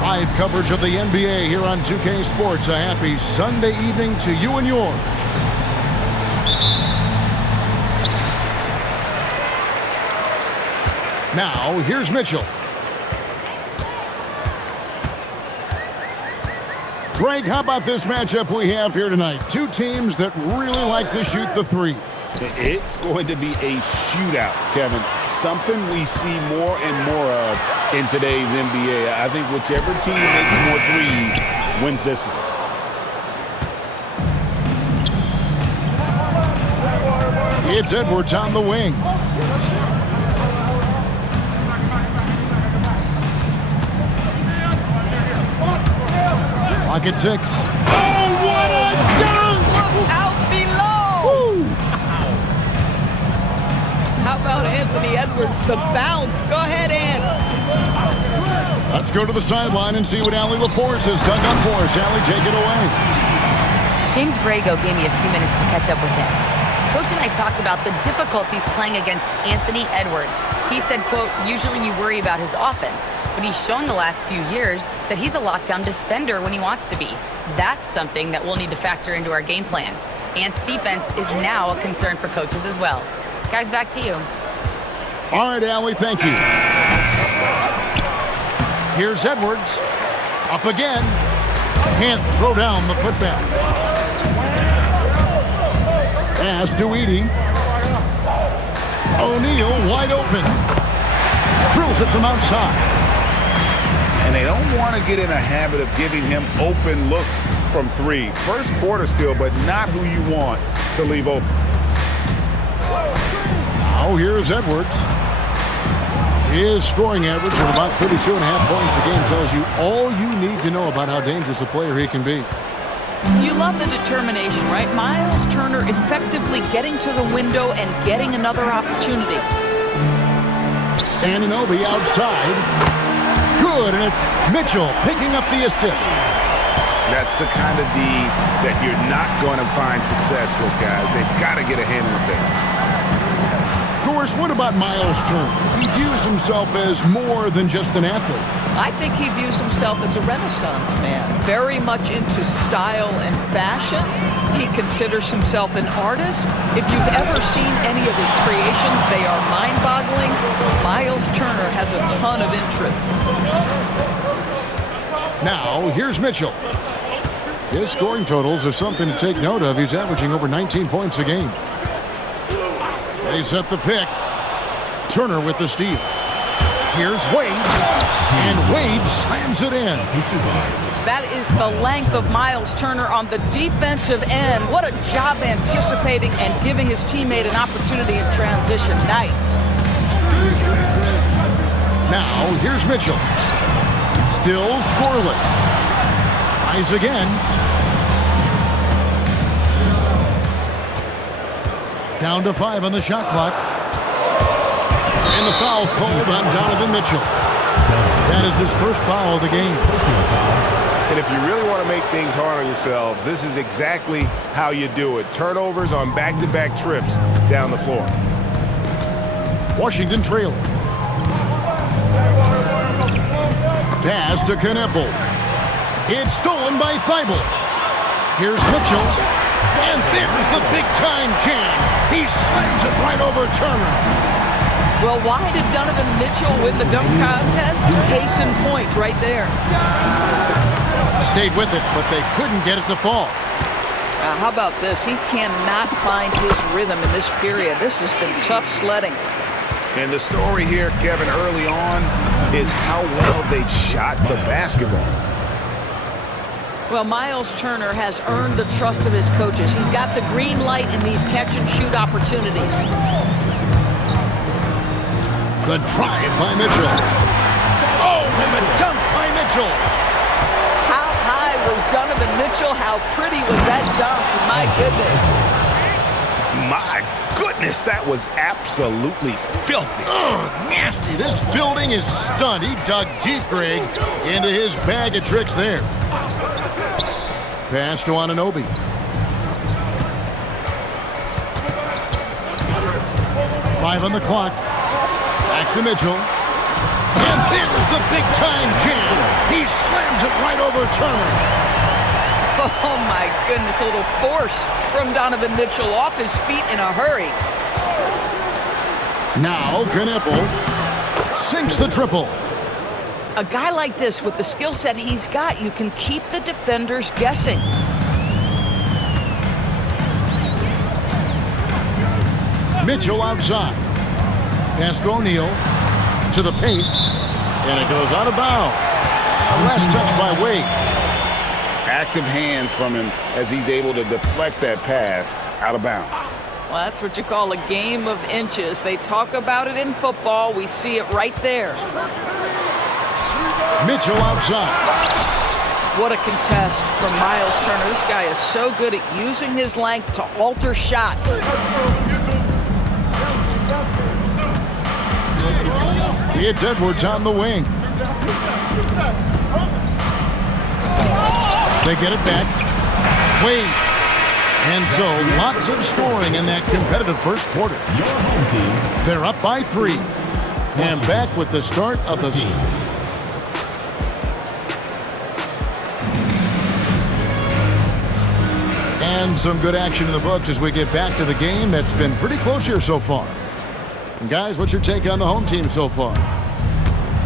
Live coverage of the NBA here on 2K Sports. A happy Sunday evening to you and yours. Now, here's Mitchell. Greg, how about this matchup we have here tonight? Two teams that really like to shoot the three. It's going to be a shootout, Kevin. Something we see more and more of in today's NBA. I think whichever team makes more threes wins this one. It's Edwards on the wing. Lock at 6. Oh, what a dunk! Look out below! Woo. How about Anthony Edwards, the bounce? Go ahead, Ant. Let's go to the sideline and see what Allie LaForce has done up for us. Allie, take it away. James Brago gave me a few minutes to catch up with him. Coach and I talked about the difficulties playing against Anthony Edwards. He said, quote, usually you worry about his offense, but he's shown the last few years that he's a lockdown defender when he wants to be. That's something that we'll need to factor into our game plan. Ant's defense is now a concern for coaches as well. Guys, back to you. All right, Allie, thank you. Here's Edwards. Up again. Can't throw down the putback. Pass to Edey. O'Neal wide open. Drills it from outside. And they don't want to get in a habit of giving him open looks from three. First quarter still, but not who you want to leave open. Now here's Edwards. His scoring average of about 32.5 points a game tells you all you need to know about how dangerous a player he can be. You love the determination, right? Miles Turner effectively getting to the window and getting another opportunity. Anunoby outside. Good, and it's Mitchell picking up the assist. That's the kind of D that you're not going to find success with, guys. They've got to get a hand in the face. Of course, what about Miles Turner? He views himself as more than just an athlete. I think he views himself as a Renaissance man, very much into style and fashion. He considers himself an artist. If you've ever seen any of his creations, they are mind-boggling. Miles Turner has a ton of interests. Now, here's Mitchell. His scoring totals are something to take note of. He's averaging over 19 points a game. They set the pick. Turner with the steal. Here's Wade. And Wade slams it in. That is the length of Myles Turner on the defensive end. What a job anticipating and giving his teammate an opportunity in transition. Nice. Now, here's Mitchell. Still scoreless. Tries again. Down to 5 on the shot clock. And the foul called on Donovan Mitchell. That is his first foul of the game. And if you really want to make things hard on yourselves, this is exactly how you do it. Turnovers on back-to-back trips down the floor. Washington trailing. Pass to Kneppel. It's stolen by Thibault. Here's Mitchell. And there's the big-time jam. He slams it right over Turner. Well, why did Donovan Mitchell win the dunk contest? Case in point right there. Stayed with it, but they couldn't get it to fall. How about this? He cannot find his rhythm in this period. This has been tough sledding. And the story here, Kevin, early on is how well they've shot the basketball. Well, Myles Turner has earned the trust of his coaches. He's got the green light in these catch-and-shoot opportunities. The drive by Mitchell. Oh, and the dunk by Mitchell. How high was Donovan Mitchell? How pretty was that dunk? My goodness. My goodness, that was absolutely filthy. Oh, nasty. This building is stunned. He dug deep, Greg, into his bag of tricks there. Pass to Anunoby. Five on the clock. Back to Mitchell. And there's the big-time jam. He slams it right over Turner. Oh, my goodness. A little force from Donovan Mitchell off his feet in a hurry. Now Kneppel sinks the triple. A guy like this, with the skill set he's got, you can keep the defenders guessing. Mitchell outside. Pass to O'Neal. To the paint. And it goes out of bounds. Last touch by Wade. Active hands from him as he's able to deflect that pass out of bounds. Well, that's what you call a game of inches. They talk about it in football. We see it right there. Mitchell outside. What a contest from Myles Turner. This guy is so good at using his length to alter shots. It's Edwards on the wing. They get it back. Wade. And so lots of scoring in that competitive first quarter. They're up by 3. And back with the start of the... And some good action in the books as we get back to the game that's been pretty close here so far. And guys, what's your take on the home team so far?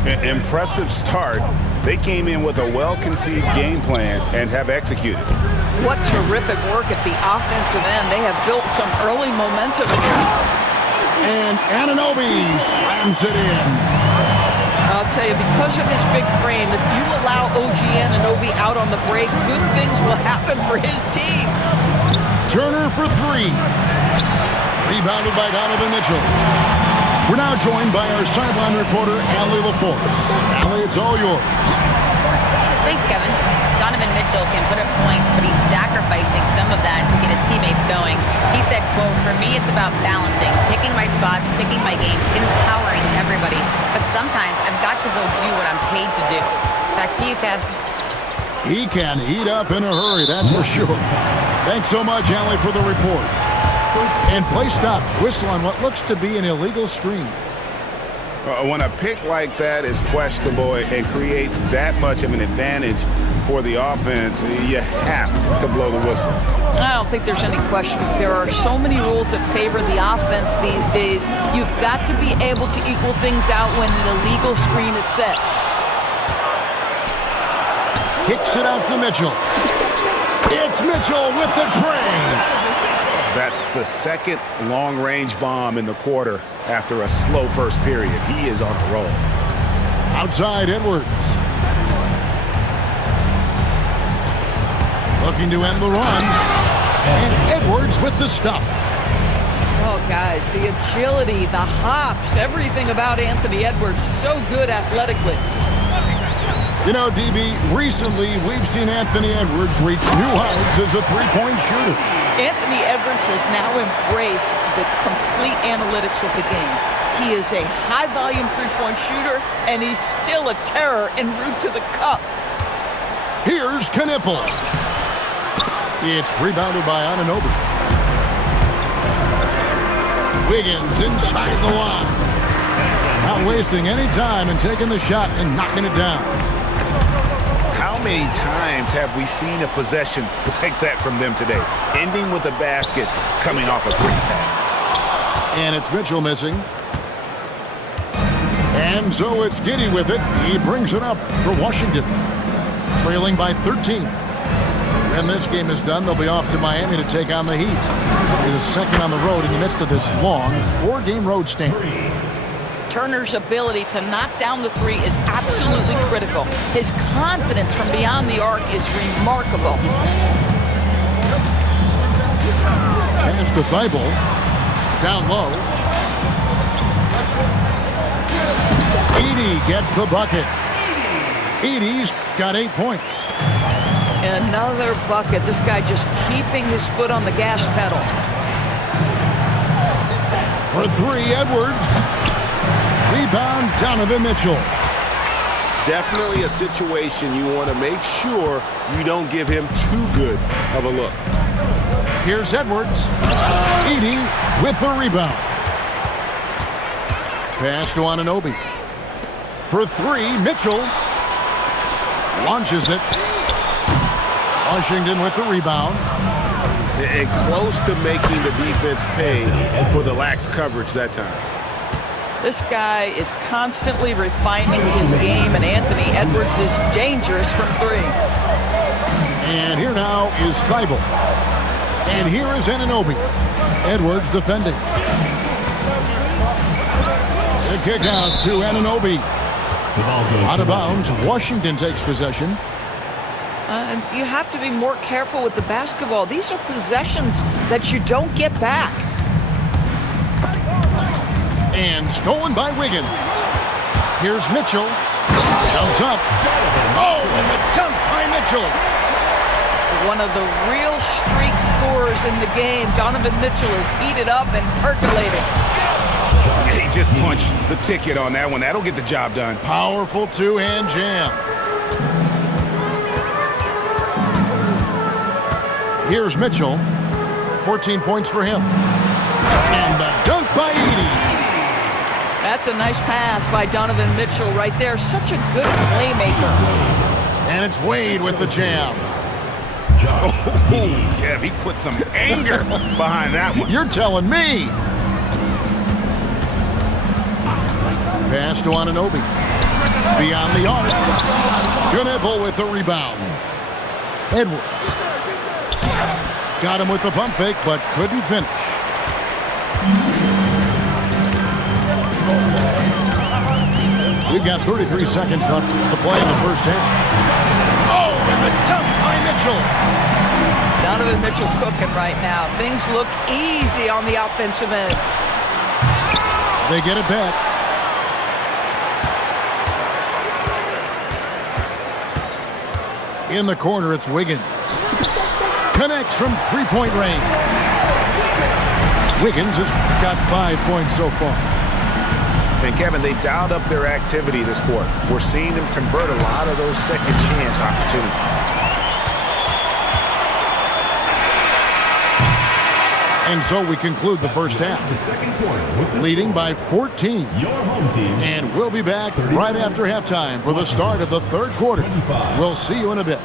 Impressive start. They came in with a well-conceived game plan and have executed. What terrific work at the offensive end. They have built some early momentum here. And Anunoby slams it in. I'll tell you, because of his big frame, if you allow OG Anunoby out on the break, good things will happen for his team. Turner for 3. Rebounded by Donovan Mitchell. We're now joined by our sideline reporter, Allie LaForce. Allie, it's all yours. Thanks, Kevin. Donovan Mitchell can put up points, but he's sacrificing some of that to get his teammates going. He said, quote, "For me, it's about balancing, picking my spots, picking my games, empowering everybody. But sometimes I've got to go do what I'm paid to do." Back to you, Kev. He can heat up in a hurry, that's for sure. Thanks so much, Allie, for the report. And play stops. Whistle on what looks to be an illegal screen. When a pick like that is questionable and creates that much of an advantage for the offense, you have to blow the whistle. I don't think there's any question. There are so many rules that favor the offense these days. You've got to be able to equal things out when an illegal screen is set. Kicks it out to Mitchell. It's Mitchell with the tray. That's the second long-range bomb in the quarter after a slow first period. He is on a roll. Outside Edwards. looking to end the run. And Edwards with the stuff. Oh, guys, the agility, the hops, everything about Anthony Edwards, so good athletically. You know, DB, recently we've seen Anthony Edwards reach new heights as a three-point shooter. Anthony Edwards has now embraced the complete analytics of the game. He is a high-volume three-point shooter, and he's still a terror en route to the cup. Here's Knipple. It's rebounded by Anunoby. Wiggins inside the line. Not wasting any time and taking the shot and knocking it down. How many times have we seen a possession like that from them today? Ending with a basket, coming off a quick pass. And it's Mitchell missing. And so it's Giddey with it. He brings it up for Washington. Trailing by 13. When this game is done, they'll be off to Miami to take on the Heat. That'll be the second on the road in the midst of this long 4-game road stand. Turner's ability to knock down the three is absolutely critical. His confidence from beyond the arc is remarkable. Pass to Thibault. Down low. Edey gets the bucket. Edey's got 8 points. Another bucket. This guy just keeping his foot on the gas pedal. For three, Edwards. Rebound, Donovan Mitchell. Definitely a situation you want to make sure you don't give him too good of a look. Here's Edwards. Edey with the rebound. Pass to Anunoby. For three, Mitchell. Launches it. Washington with the rebound. And close to making the defense pay for the lax coverage that time. This guy is constantly refining his game, and Anthony Edwards is dangerous from three. And here now is Thibault. And here is Anunoby. Edwards defending. The kick out to Anunoby. Out of bounds. Washington takes possession. And you have to be more careful with the basketball. These are possessions that you don't get back. And stolen by Wiggins. Here's Mitchell. Counts up. Oh, and the dunk by Mitchell. One of the real streak scorers in the game. Donovan Mitchell is heated up and percolating. He just punched the ticket on that one. That'll get the job done. Powerful two-hand jam. Here's Mitchell. 14 points for him. And the dunk by Edey. That's a nice pass by Donovan Mitchell right there. Such a good playmaker. And it's Wade with the jam. Oh, Kev, he put some anger behind that one. You're telling me. Pass to Anunoby. Beyond the arc. Knipple with the rebound. Edwards. Got him with the pump fake, but couldn't finish. We've got 33 seconds left to play in the first half. Oh, and the dunk by Mitchell. Donovan Mitchell cooking right now. Things look easy on the offensive end. They get it back. In the corner, it's Wiggins. Connects from three-point range. Wiggins has got 5 points so far. And Kevin, they dialed up their activity this quarter. We're seeing them convert a lot of those second chance opportunities. And so we conclude the first half, leading by 14. And we'll be back right after halftime for the start of the third quarter. We'll see you in a bit.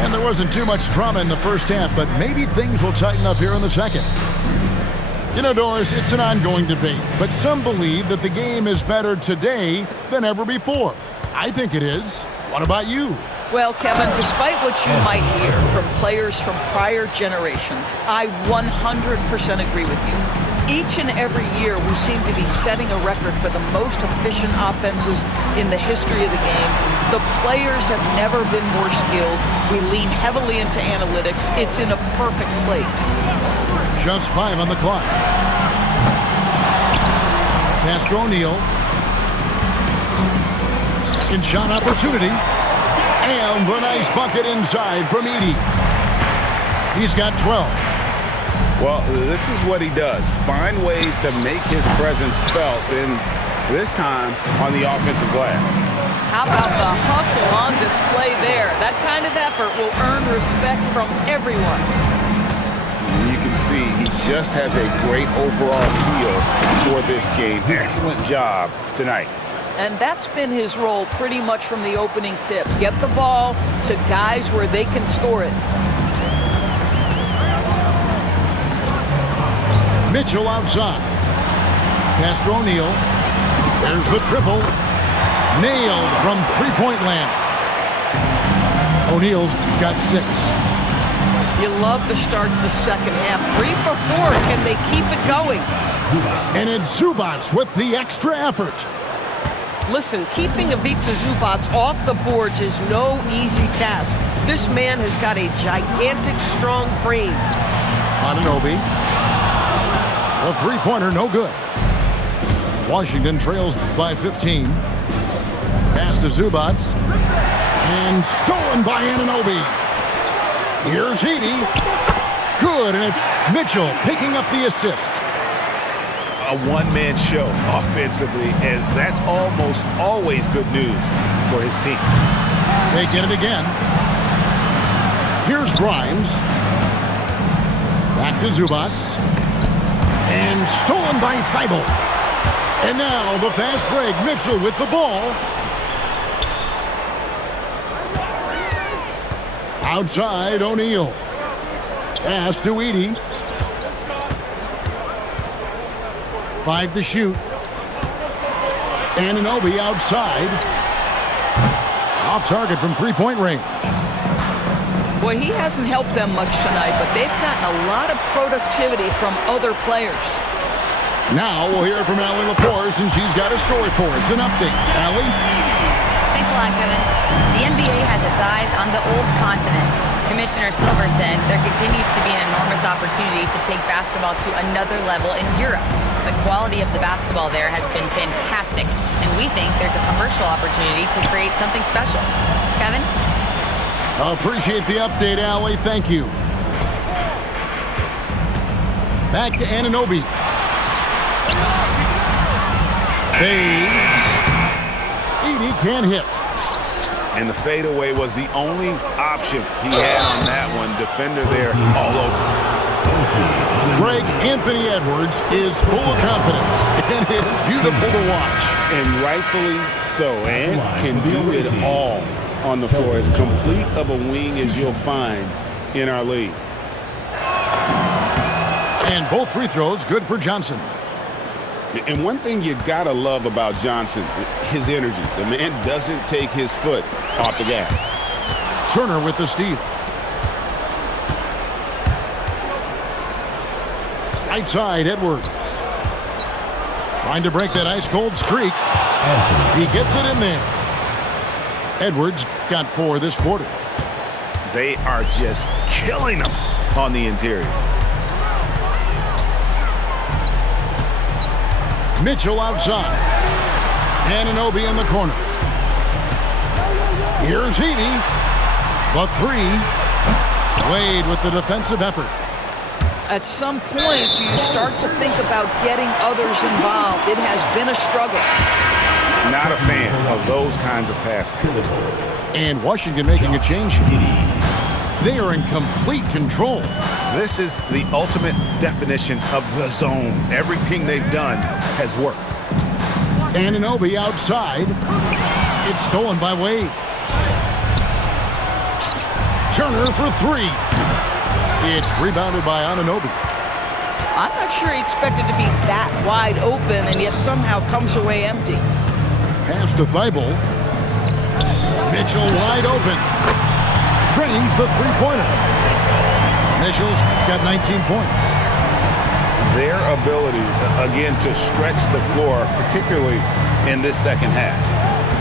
And there wasn't too much drama in the first half, but maybe things will tighten up here in the second. You know, Doris, it's an ongoing debate, but some believe that the game is better today than ever before. I think it is. What about you? Well, Kevin, despite what you might hear from players from prior generations, I 100% agree with you. Each and every year, we seem to be setting a record for the most efficient offenses in the history of the game. The players have never been more skilled. We lean heavily into analytics. It's in a perfect place. Just 5 on the clock. Pass to O'Neal. Second shot opportunity. And the nice bucket inside from Edey. He's got 12. Well, this is what he does. Find ways to make his presence felt, and this time on the offensive glass. How about the hustle on display there? That kind of effort will earn respect from everyone. You can see he just has a great overall feel for this game. Excellent job tonight. And that's been his role pretty much from the opening tip. Get the ball to guys where they can score it. Mitchell outside. Pass to O'Neal. There's the triple. Nailed from three-point land. O'Neal's got 6. You love the start to the second half. 3 for 4. Can they keep it going? And it's Zubac with the extra effort. Listen, keeping Ivica Zubac off the boards is no easy task. This man has got a gigantic, strong frame. Anunoby. The three-pointer, no good. Washington trails by 15. Pass to Zubac. And stolen by Anunoby. Here's Edey. Good, and it's Mitchell picking up the assist. A one-man show offensively, and that's almost always good news for his team. They get it again. Here's Grimes. Back to Zubac. And stolen by Thibault. And now the fast break. Mitchell with the ball. Outside, O'Neal. Pass to Edey. 5 to shoot. Anunoby outside. Off target from three-point range. Boy, he hasn't helped them much tonight, but they've gotten a lot of productivity from other players. Now we'll hear from Allie LaForce, and she's got a story for us. An update. Allie? Thanks a lot, Kevin. The NBA has its eyes on the old continent. Commissioner Silver said there continues to be an enormous opportunity to take basketball to another level in Europe. The quality of the basketball there has been fantastic, and we think there's a commercial opportunity to create something special. Kevin? Appreciate the update, Allie. Thank you. Back to Anunoby. Fades. Edey can't hit. And the fadeaway was the only option he had on that one. Defender there all over. Greg, Anthony Edwards is full of confidence, and it's beautiful to watch. And rightfully so, and can do it all on the floor. As complete of a wing as you'll find in our league. And both free throws good for Johnson. And one thing you gotta love about Johnson, his energy. The man doesn't take his foot off the gas. Turner with the steal. Right side, Edwards. Trying to break that ice-cold streak. He gets it in there. Edwards got 4 this quarter. They are just killing them on the interior. Mitchell outside. Anunoby in the corner. Here's Edey. The 3. Wade with the defensive effort. At some point, do you start to think about getting others involved? It has been a struggle. Not a fan of those kinds of passes. And Washington making a change here. They are in complete control. This is the ultimate definition of the zone. Everything they've done has worked. Anunoby outside. It's stolen by Wade. Turner for 3. It's rebounded by Anunoby. I'm not sure he expected to be that wide open and yet somehow comes away empty. Pass to Thibault. Mitchell wide open. Drains the three-pointer. Mitchell's got 19 points. their ability, again, to stretch the floor, particularly in this second half.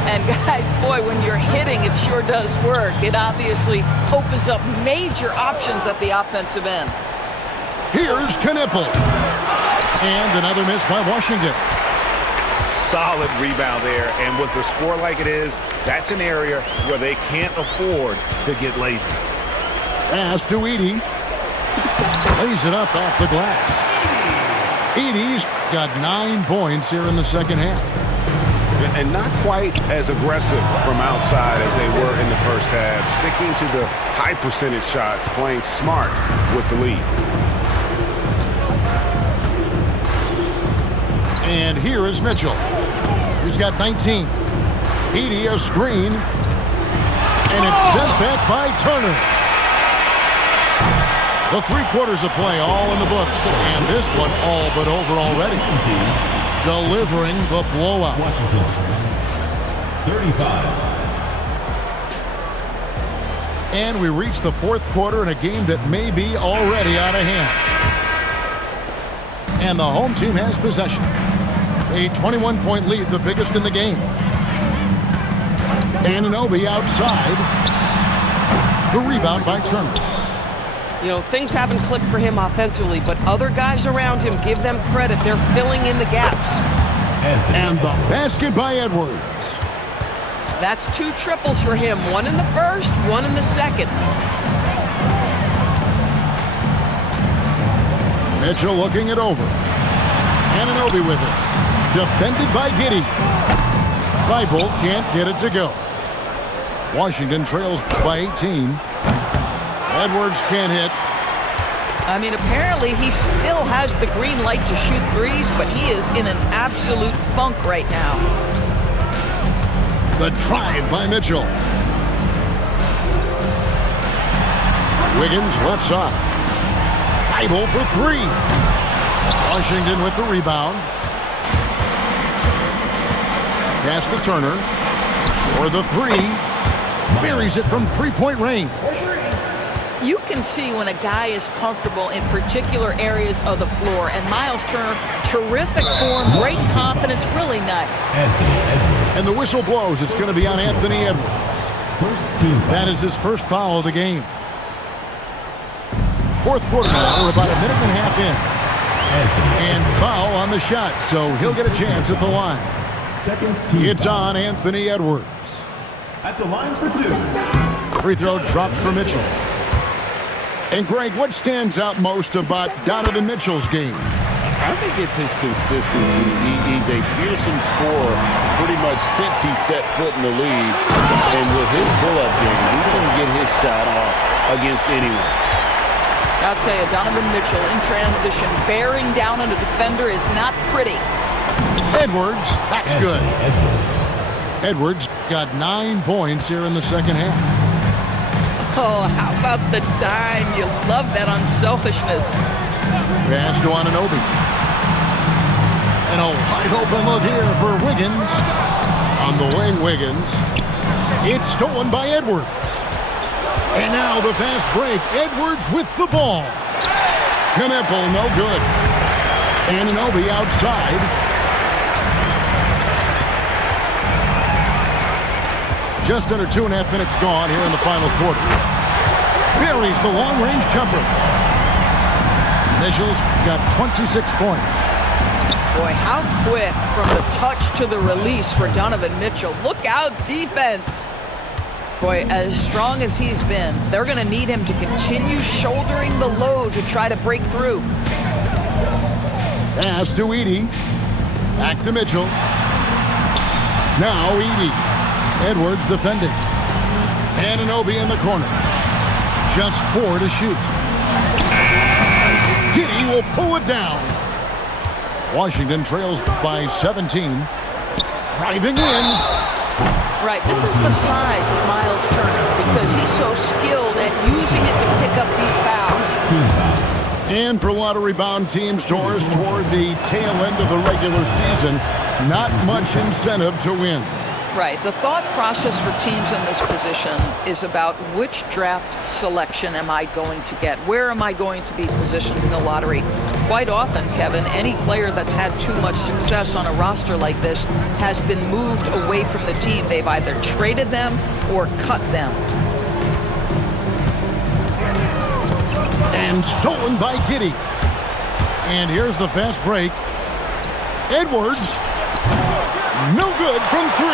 And guys, boy, when you're hitting, it sure does work. It obviously opens up major options at the offensive end. Here's Knipple. And another miss by Washington. Solid rebound there, and with the score like it is, that's an area where they can't afford to get lazy. Pass to Edey. Lays it up off the glass. Edey's got 9 points here in the second half. And not quite as aggressive from outside as they were in the first half. Sticking to the high percentage shots, playing smart with the lead. And here is Mitchell. He's got 19. Edey a screen. And it's sent back by Turner. The 3 quarters of play all in the books. And this one all but over already. Delivering the blowout. Washington, 35. And we reach the 4th quarter in a game that may be already out of hand. And the home team has possession. A 21-point lead, the biggest in the game. Anunoby outside. The rebound by Turner. You know, things haven't clicked for him offensively, but other guys around him, give them credit. They're filling in the gaps. And the basket by Edwards. That's 2 triples for him. 1 in the first, 1 in the second. Mitchell looking it over. Anunoby with it. Defended by Giddey. Thibault can't get it to go. Washington trails by 18. Edwards can't hit. I mean, apparently he still has the green light to shoot threes, but he is in an absolute funk right now. The drive by Mitchell. Wiggins left side. Thibault for 3. Washington with the rebound. Pass to Turner for the 3. Buries it from 3-point range. You can see when a guy is comfortable in particular areas of the floor, and Miles Turner, terrific form, great confidence, really nice. And the whistle blows. It's going to be on Anthony Edwards. That is his first foul of the game. 4th quarter now. We're about a minute and a half in. And foul on the shot, so he'll get a chance at the line. It's on Anthony Edwards. At the line for 2. Free throw dropped for Mitchell. And Greg, what stands out most about Donovan Mitchell's game? I think it's his consistency. He's a fearsome scorer pretty much since he set foot in the league. And with his pull-up game, he can get his shot off against anyone. I'll tell you, Donovan Mitchell in transition, bearing down on a defender is not pretty. Edwards, that's good. Edwards got 9 points here in the second half. Oh, how about the dime? You love that unselfishness. Pass to Anunoby. And a wide open look here for Wiggins. On the wing, Wiggins. It's stolen by Edwards. And now the fast break. Edwards with the ball. Knipple, no good. Anunoby outside. Just under 2.5 minutes gone here in the final quarter. Buries the long-range jumper. Mitchell's got 26 points. Boy, how quick from the touch to the release for Donovan Mitchell. Look out, defense. Boy, as strong as he's been, they're going to need him to continue shouldering the load to try to break through. Pass to Edey. Back to Mitchell. Now Edey. Edwards defending. Anunoby in the corner. Just 4 to shoot. Giddey will pull it down. Washington trails by 17. Driving in. Right, this is the size of Miles Turner because he's so skilled at using it to pick up these fouls. And for a lot of rebound teams, Doris, toward the tail end of the regular season, not much incentive to win. Right. The thought process for teams in this position is about which draft selection am I going to get? Where am I going to be positioned in the lottery? Quite often, Kevin, any player that's had too much success on a roster like this has been moved away from the team. They've either traded them or cut them. And stolen by Giddey. And here's the fast break. Edwards. No good from 3.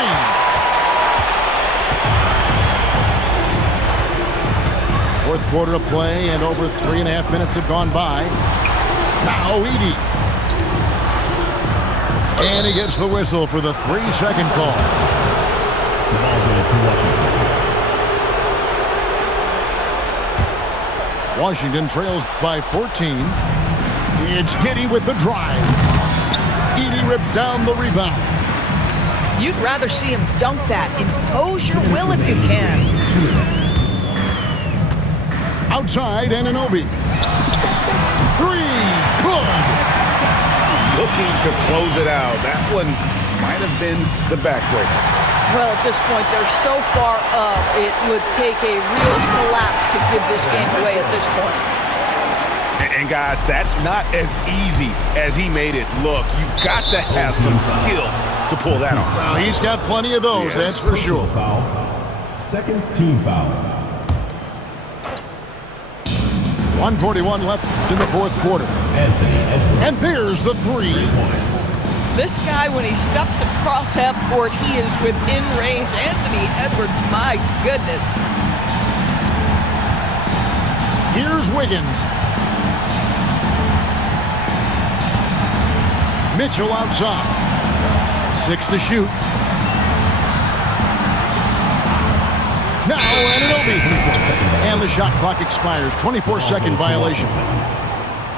Fourth quarter of play, and over 3.5 minutes have gone by. Now Edey. And he gets the whistle for the 3-second call. The ball goes to Washington. Washington trails by 14. It's Giddey with the drive. Edey rips down the rebound. You'd rather see him dunk that. Impose your will if you can. Outside, Anunoby. 3, good. Looking to close it out. That one might have been the backbreaker. Well, at this point, they're so far up, it would take a real collapse to give this game away at this point. And guys, that's not as easy as he made it look. You've got to have some skills to pull that off. Well, he's got plenty of those, that's for sure. Foul. Second team foul. 1:41 left in the fourth quarter. Anthony Edwards. And there's the 3. 3 points. This guy, when he steps across half court, he is within range. Anthony Edwards, my goodness. Here's Wiggins. Mitchell outside. 6 to shoot. Now Anunoby. And the shot clock expires. 24-second violation.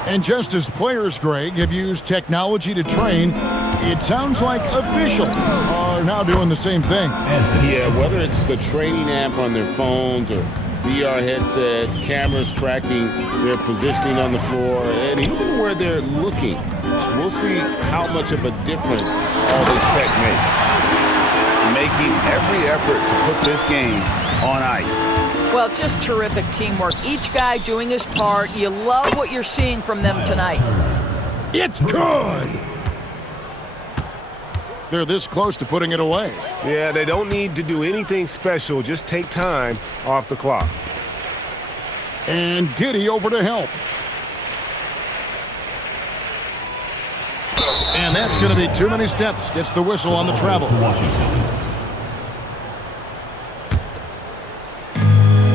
And just as players, Greg, have used technology to train, it sounds like officials are now doing the same thing. Yeah, whether it's the training app on their phones or VR headsets, cameras tracking their positioning on the floor, and even where they're looking. We'll see how much of a difference all this tech makes. Making every effort to put this game on ice. Well, just terrific teamwork. Each guy doing his part. You love what you're seeing from them tonight. It's good. They're this close to putting it away. Yeah, they don't need to do anything special. Just take time off the clock. And Giddey over to help. And that's going to be too many steps. Gets the whistle on the travel.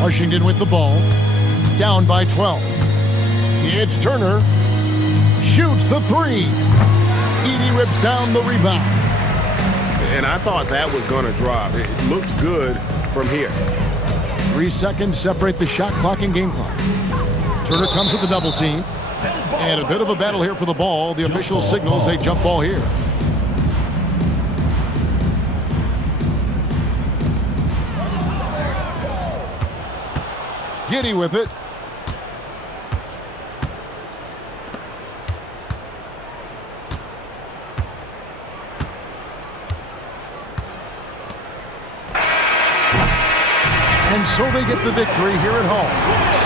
Washington with the ball. Down by 12. It's Turner. Shoots the 3. Edey rips down the rebound. And I thought that was going to drop. It looked good from here. 3 seconds separate the shot clock and game clock. Turner comes with the double team. And a bit of a battle here for the ball. The official signals a jump ball here. Giddey with it. And so they get the victory here at home.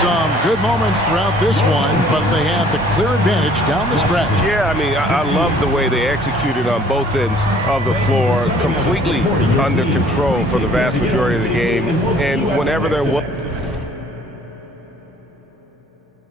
Some good moments throughout this one, but they have the clear advantage down the stretch. Yeah, I mean, I love the way they executed on both ends of the floor, completely under control for the vast majority of the game. And whenever there was